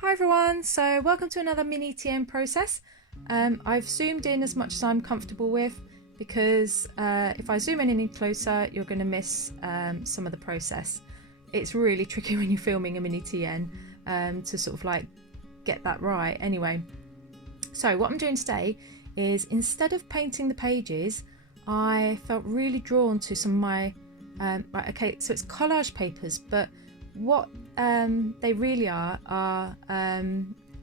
Hi everyone, so welcome to another mini TM process. I've zoomed in as much as I'm comfortable with because if I zoom in any closer you're going to miss some of the process. It's really tricky when you're filming a mini TN to sort of like get that right. Anyway, so what I'm doing today is instead of painting the pages, I felt really drawn to some of my okay, so it's collage papers, but what they really are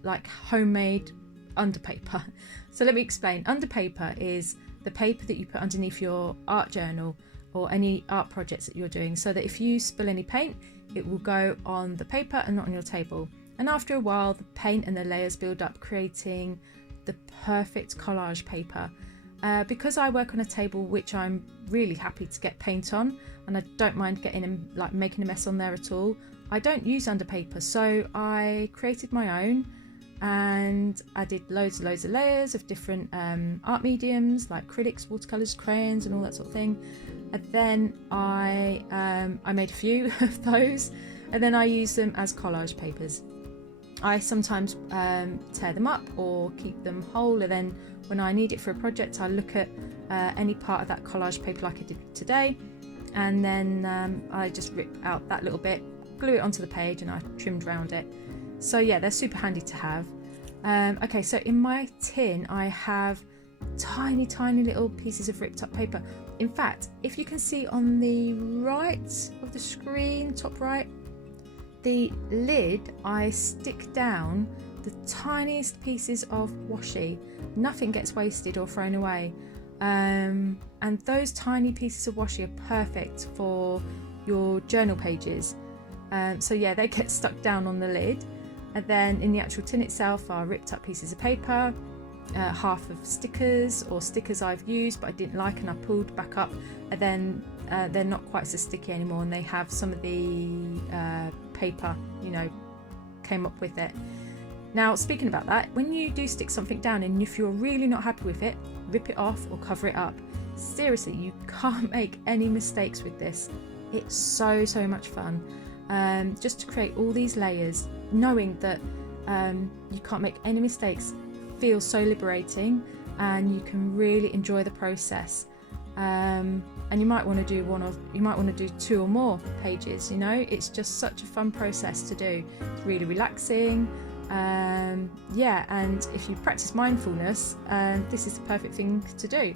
like homemade underpaper. So let me explain. Underpaper is the paper that you put underneath your art journal or any art projects that you're doing, so that if you spill any paint, it will go on the paper and not on your table. And after a while, the paint and the layers build up, creating the perfect collage paper. Because I work on a table which I'm really happy to get paint on, and I don't mind getting like making a mess on there at all, I don't use underpaper, so I created my own and I did loads of layers of different art mediums like acrylics, watercolors, crayons and all that sort of thing. And then I made a few of those, and then I use them as collage papers. I sometimes tear them up or keep them whole, and then when I need it for a project I look at any part of that collage paper like I did today, and then I just rip out that little bit, glue it onto the page, and I trimmed around it. So yeah, they're super handy to have. Okay, so in my tin I have tiny little pieces of ripped up paper. In fact, if you can see on the right of the screen, top right, the lid, I stick down the tiniest pieces of washi. Nothing gets wasted or thrown away. And those tiny pieces of washi are perfect for your journal pages. So yeah, they get stuck down on the lid. And then in the actual tin itself are ripped up pieces of paper, half of stickers or stickers I've used but I didn't like and I pulled back up, and then they're not quite so sticky anymore, and they have some of the paper, you know, came up with it. Now, speaking about that, when you do stick something down and if you're really not happy with it, rip it off or cover it up. Seriously, you can't make any mistakes with this. It's so much fun. Just to create all these layers, knowing that you can't make any mistakes, feels so liberating, and you can really enjoy the process. And you might want to do 2 or more pages, you know. It's just such a fun process to do. It's really relaxing. Yeah, and if you practice mindfulness, this is the perfect thing to do.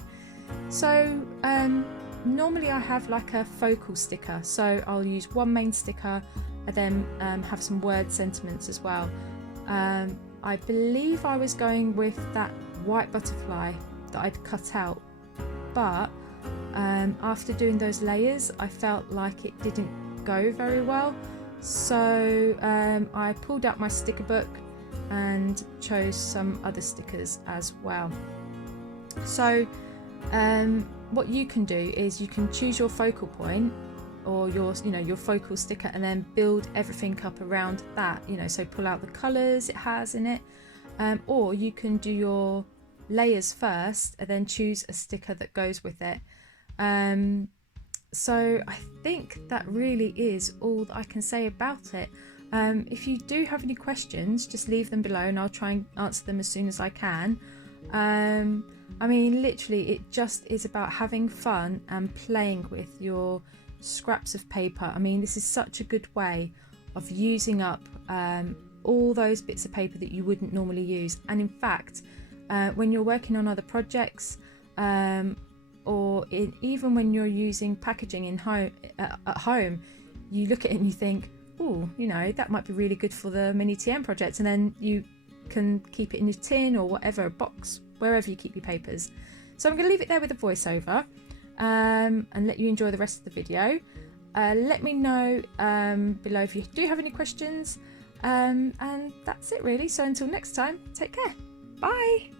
So normally I have like a focal sticker, so I'll use one main sticker and then have some word sentiments as well. I believe I was going with that white butterfly that I'd cut out, but after doing those layers I felt like it didn't go very well, so I pulled out my sticker book and chose some other stickers as well. So what you can do is you can choose your focal point or your focal sticker and then build everything up around that, you know, so pull out the colours it has in it, or you can do your layers first and then choose a sticker that goes with it. So I think that really is all that I can say about it. If you do have any questions, just leave them below and I'll try and answer them as soon as I can. I mean, literally it just is about having fun and playing with your scraps of paper. I mean, this is such a good way of using up all those bits of paper that you wouldn't normally use. And in fact, when you're working on other projects, or even when you're using packaging at home, you look at it and you think, oh, you know, that might be really good for the mini TM project, and then you can keep it in your tin or whatever, box, wherever you keep your papers. So I'm going to leave it there with a voiceover and let you enjoy the rest of the video. Let me know below if you do have any questions, and that's it really. So until next time, take care. Bye.